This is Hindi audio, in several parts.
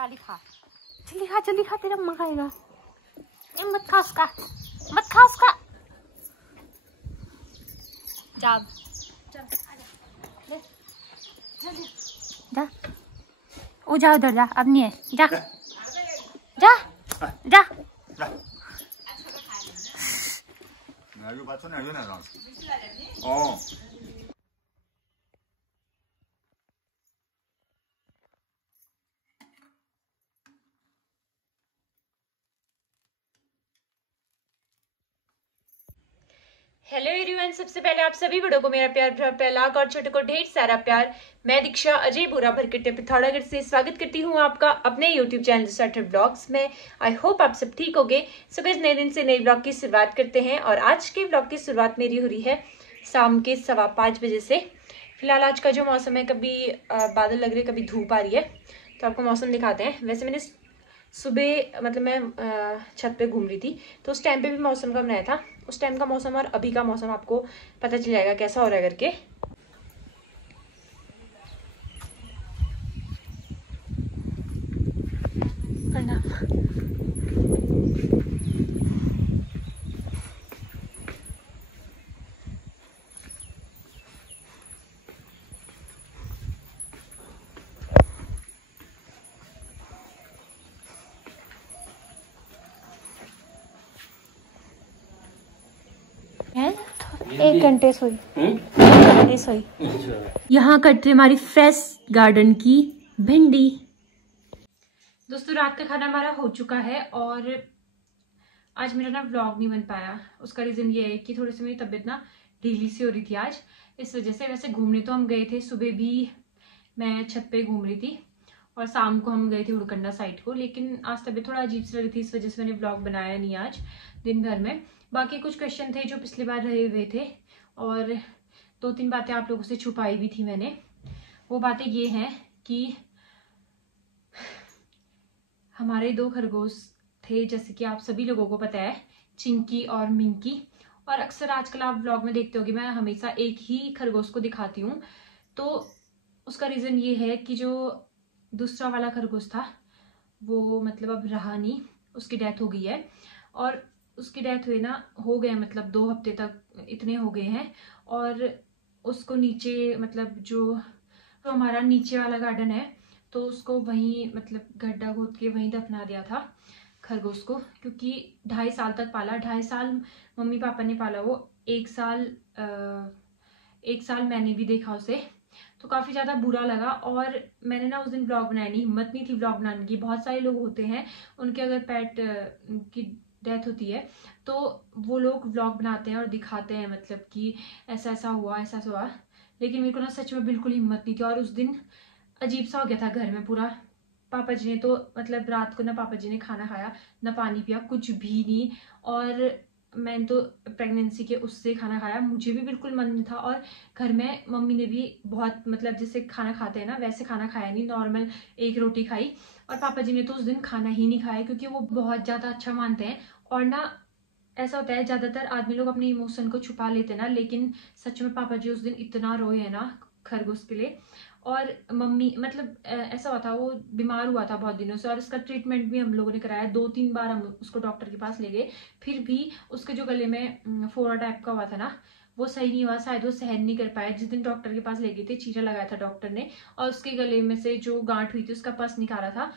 आली खा, जल्दी खा, तेरा अम्मा खाएगा। मत खा उसका, मत खा उसका। जा जा, ओ जा उधर जा, अब नहीं है, जा जा जा। हेलो एवरीवन, सबसे पहले आप सभी बड़ों को मेरा प्यार लाख और छोटे को ढेर सारा प्यार। मैं दीक्षा अजय बुरा भर के पिथौरागढ़ से स्वागत करती हूँ आपका अपने यूट्यूब चैनल स्टार्टर ब्लॉग्स में। आई होप आप सब ठीक होगे। सो गाइस, नए दिन से नए ब्लॉग की शुरुआत करते हैं और आज के ब्लॉग की शुरुआत मेरी हो रही है शाम के 5:15 बजे से। फिलहाल आज का जो मौसम है, कभी बादल लग रहे, कभी धूप आ रही है, तो आपको मौसम दिखाते हैं। वैसे मैंने सुबह मतलब मैं छत पे घूम रही थी, तो उस टाइम पे भी मौसम का बनाया था। उस टाइम का मौसम और अभी का मौसम आपको पता चल जाएगा कैसा हो रहा है करके। एक घंटे सोई, यहाँ कटती हमारी फ्रेश गार्डन की भिंडी। दोस्तों, रात का खाना हमारा हो चुका है और आज मेरा ना व्लॉग नहीं बन पाया। उसका रीजन ये है कि थोड़ी सी मेरी तबीयत ना ढीली सी हो रही थी आज, इस वजह से। वैसे घूमने तो हम गए थे, सुबह भी मैं छत पे घूम रही थी और शाम को हम गए थे उड़कंडा साइड को, लेकिन आज तबीयत थोड़ा अजीब सी लग रही थी, इस वजह से मैंने ब्लॉग बनाया नहीं आज दिन भर में। बाकी कुछ क्वेश्चन थे जो पिछली बार रहे हुए थे और 2-3 बातें आप लोगों से छुपाई भी थी मैंने। वो बातें ये हैं कि हमारे 2 खरगोश थे, जैसे कि आप सभी लोगों को पता है, चिंकी और मिंकी। और अक्सर आजकल आप ब्लॉग में देखते हो कि मैं हमेशा एक ही खरगोश को दिखाती हूँ। तो उसका रीजन ये है कि जो दूसरा वाला खरगोश था वो मतलब अब रहा नहीं, उसकी डेथ हो गई है। और उसकी डेथ हुई ना, हो गए मतलब 2 हफ्ते तक इतने हो गए हैं। और उसको नीचे मतलब जो हमारा नीचे वाला गार्डन है, तो उसको वहीं मतलब गड्ढा खोद के वहीं दफना दिया था खरगोश को, क्योंकि 2.5 साल तक पाला। 2.5 साल मम्मी पापा ने पाला वो, 1 साल मैंने भी देखा उसे। तो काफी ज्यादा बुरा लगा और मैंने ना उस दिन ब्लॉग बनाया नहीं, हिम्मत नहीं थी ब्लॉग बनाने की। बहुत सारे लोग होते हैं, उनके अगर पेट की डेथ होती है तो वो लोग ब्लॉग बनाते हैं और दिखाते हैं, मतलब कि ऐसा ऐसा हुआ, ऐसा ऐसा हुआ। लेकिन मेरे को ना सच में बिल्कुल हिम्मत नहीं थी और उस दिन अजीब सा हो गया था घर में पूरा। पापा जी ने तो मतलब रात को ना पापा जी ने खाना खाया, ना पानी पिया, कुछ भी नहीं। और मैंने तो प्रेगनेंसी के उससे खाना खाया, मुझे भी बिल्कुल मन नहीं था। और घर में मम्मी ने भी बहुत मतलब जैसे खाना खाते हैं ना वैसे खाना खाया नहीं, नॉर्मल 1 रोटी खाई। और पापा जी ने तो उस दिन खाना ही नहीं खाया, क्योंकि वो बहुत ज्यादा अच्छा मानते हैं। और ना ऐसा होता है, ज्यादातर आदमी लोग अपने इमोशन को छुपा लेते हैं ना, लेकिन सच में पापा जी उस दिन इतना रोए है ना खरगोश के लिए। और मम्मी मतलब ऐसा हुआ था, वो बीमार हुआ था बहुत दिनों से और उसका ट्रीटमेंट भी हम लोगों ने कराया। 2-3 बार हम उसको डॉक्टर के पास ले गए, फिर भी उसके जो गले में फोड़ा टाइप का हुआ था ना, वो सही नहीं हुआ। शायद वो सहन नहीं कर पाया। जिस दिन डॉक्टर के पास ले गए थे, चीरा लगाया था डॉक्टर ने और उसके गले में से जो गांठ हुई थी उसका पस निकाला था।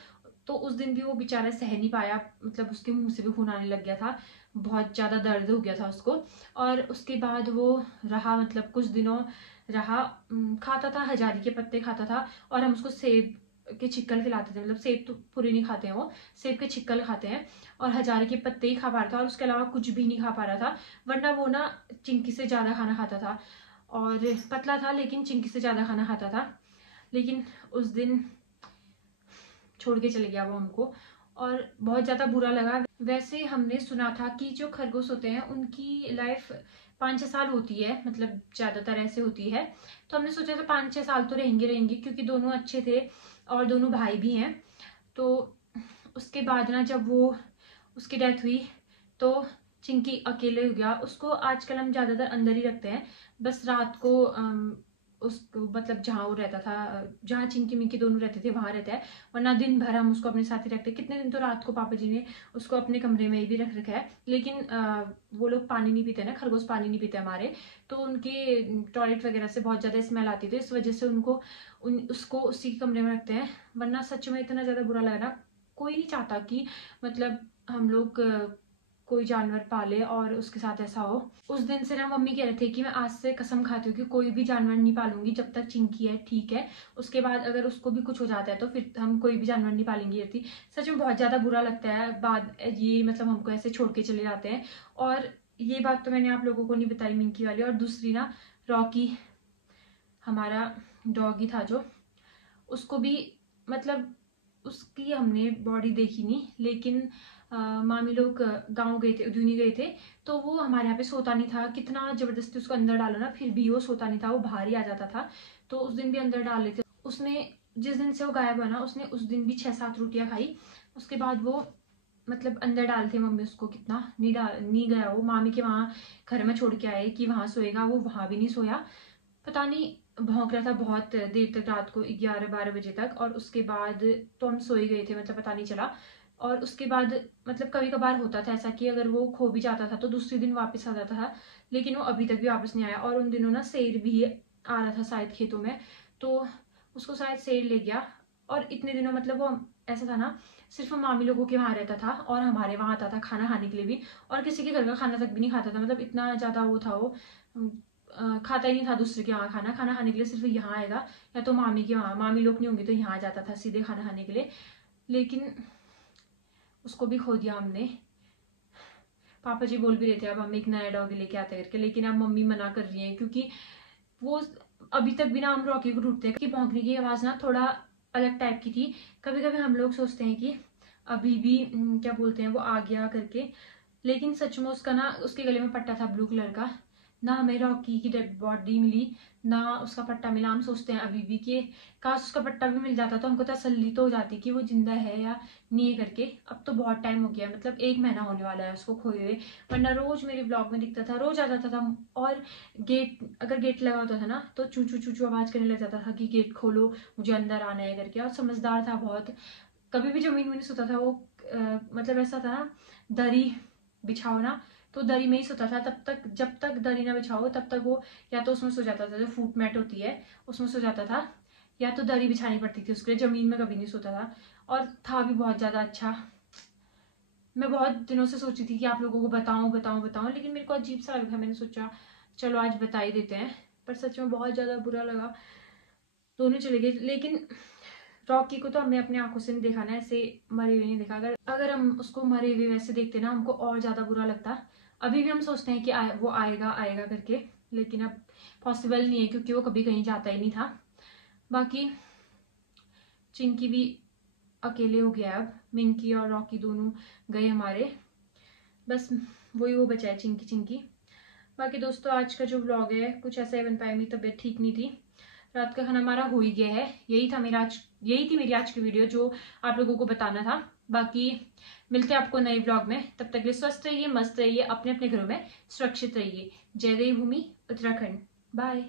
तो उस दिन भी वो बेचारा सह नहीं पाया, मतलब उसके मुंह से भी खून आने लग गया था, बहुत ज्यादा दर्द हो गया था उसको। और उसके बाद वो रहा, मतलब कुछ दिनों रहा। खाता था, हजारी के पत्ते खाता था और हम उसको सेब के छिक्कल खिलाते थे। मतलब सेब तो पूरी नहीं खाते हैं वो, सेब के छिक्कल खाते हैं और हजारी के पत्ते ही खा पा रहा था और उसके अलावा कुछ भी नहीं खा पा रहा था। वरना वो ना चिंकी से ज्यादा खाना खाता था और पतला था, लेकिन चिंकी से ज्यादा खाना खाता था। लेकिन उस दिन छोड़ के चले गया वो हमको और बहुत ज्यादा बुरा लगा। वैसे हमने सुना था कि जो खरगोश होते हैं उनकी लाइफ 5-6 साल होती है, मतलब ज्यादातर ऐसे होती है। तो हमने सोचा था 5-6 साल तो रहेंगे, क्योंकि दोनों अच्छे थे और दोनों भाई भी हैं। तो उसके बाद ना जब वो उसकी डेथ हुई तो चिंकी अकेले हो गया। उसको आजकल हम ज्यादातर अंदर ही रखते हैं, बस रात को उसको मतलब जहाँ वो रहता था, जहाँ चिंकी मिंकी दोनों रहते थे वहाँ रहता है, वरना दिन भर हम उसको अपने साथ ही रखते। कितने दिन तो रात को पापा जी ने उसको अपने कमरे में भी रख रखा है, लेकिन वो लोग पानी नहीं पीते ना, खरगोश पानी नहीं पीते हमारे, तो उनके टॉयलेट वगैरह से बहुत ज़्यादा स्मेल आती थी, इस वजह से उसको उसी कमरे में रखते हैं। वरना सच में इतना ज़्यादा बुरा लगा ना, कोई नहीं चाहता कि मतलब हम लोग कोई जानवर पाले और उसके साथ ऐसा हो। उस दिन से ना मम्मी कह रहे थे कि मैं आज से कसम खाती हूँ कि कोई भी जानवर नहीं पालूंगी जब तक चिंकी है, ठीक है, उसके बाद अगर उसको भी कुछ हो जाता है तो फिर हम कोई भी जानवर नहीं पालेंगी। रहती सच में बहुत ज़्यादा बुरा लगता है बाद ये मतलब हमको ऐसे छोड़ के चले जाते हैं। और ये बात तो मैंने आप लोगों को नहीं बताई मिंकी वाली। और दूसरी ना, रॉकी हमारा डॉगी था जो, उसको भी मतलब उसकी हमने बॉडी देखी नहीं, लेकिन मामी लोग गांव गए थे, उदूनी गए थे, तो वो हमारे यहाँ पे सोता नहीं था। कितना जबरदस्ती उसको अंदर डालो ना, फिर भी वो सोता नहीं था, वो बाहर ही आ जाता था। तो उस दिन भी अंदर डाल लेते। उसने जिस दिन से वो गायब हुआ ना, उसने उस दिन भी 6-7 रोटियां खाई। उसके बाद वो मतलब अंदर डालते मम्मी उसको, कितना नहीं गया वो मामी के वहाँ घर में छोड़ के आए कि वहाँ सोएगा, वो वहाँ भी नहीं सोया। पता नहीं भौंक रहा था बहुत देर तक, रात को 11-12 बजे तक। और उसके बाद तो हम सोए गए थे, मतलब पता नहीं चला। और उसके बाद मतलब कभी कभार होता था ऐसा कि अगर वो खो भी जाता था तो दूसरे दिन वापस आ जाता था, लेकिन वो अभी तक भी वापस नहीं आया। और उन दिनों ना शेर भी आ रहा था शायद खेतों में, तो उसको शायद शेर ले गया। और इतने दिनों मतलब वो ऐसा था ना, सिर्फ मामी लोगों के वहाँ रहता था और हमारे वहाँ आता था खाना खाने के लिए भी, और किसी के घर का खाना तक भी नहीं खाता था। मतलब इतना ज़्यादा वो था, वो खाता ही नहीं था दूसरे के यहाँ खाना खाने के लिए, सिर्फ यहाँ आएगा या तो मामी के वहाँ, मामी लोग नहीं होंगे तो यहाँ आ जाता था सीधे खाना खाने के लिए। लेकिन उसको भी खो दिया हमने। पापा जी बोल भी रहे थे अब हम एक नया डॉग लेके आते करके, लेकिन अब मम्मी मना कर रही है, क्योंकि वो अभी तक भी ना हम रॉकी को ढूंढते हैं कि भौंकने की आवाज़ ना थोड़ा अलग टाइप की थी। कभी कभी हम लोग सोचते हैं कि अभी भी क्या बोलते हैं वो आ गया करके, लेकिन सच में उसका ना, उसके गले में पट्टा था ब्लू कलर का, ना हमें रॉकी की डेड बॉडी मिली ना उसका पट्टा मिला। हम सोचते हैं अभी भी कि काश उसका पट्टा भी मिल जाता तो हमको तसल्ली तो हो जाती कि वो जिंदा है या नहीं है करके। अब तो बहुत टाइम हो गया, मतलब 1 महीना होने वाला है उसको खोए हुए, वरना रोज मेरे ब्लॉग में दिखता था, रोज आ जाता था। और अगर गेट लगा होता था ना तो चू चू चू चू आवाज करने लग जाता था कि गेट खोलो मुझे अंदर आना है करके। और समझदार था बहुत, कभी भी जमीन में नहीं सोता था वो। मतलब ऐसा था ना, दरी बिछाओ ना तो दरी में ही सोता था, तब तक जब तक दरी ना बिछाओ तब तक वो या तो उसमें सो जाता था, जो फूट मैट होती है उसमें सो जाता था, या तो दरी बिछानी पड़ती थी उसके लिए, जमीन में कभी नहीं सोता था। और था भी बहुत ज्यादा अच्छा। मैं बहुत दिनों से सोची थी कि आप लोगों को बताऊं बताऊं बताऊं, लेकिन मेरे को अजीब सा लगा, मैंने सोचा चलो आज बता ही देते हैं। पर सच में बहुत ज्यादा बुरा लगा, दोनों चले गए। लेकिन रॉकी को तो हमने अपनी आंखों से नहीं देखा ना, ऐसे मरे हुए नहीं देखा। अगर हम उसको मरे हुए वैसे देखते ना हमको और ज्यादा बुरा लगता। अभी भी हम सोचते हैं कि वो आएगा आएगा करके, लेकिन अब पॉसिबल नहीं है क्योंकि वो कभी कहीं जाता ही नहीं था। बाकी चिंकी भी अकेले हो गया, अब मिंकी और रॉकी दोनों गए हमारे, बस वही वो बचा है चिंकी चिंकी। बाकी दोस्तों आज का जो व्लॉग है कुछ ऐसा ही बन पाया, मेरी तबीयत ठीक नहीं थी, रात का खाना हमारा हो ही गया है। यही थी मेरी आज की वीडियो जो आप लोगों को बताना था। बाकी मिलते हैं आपको नए व्लॉग में, तब तक के लिए स्वस्थ रहिए, मस्त रहिए, अपने अपने घरों में सुरक्षित रहिए। जय देवभूमि उत्तराखंड, बाय।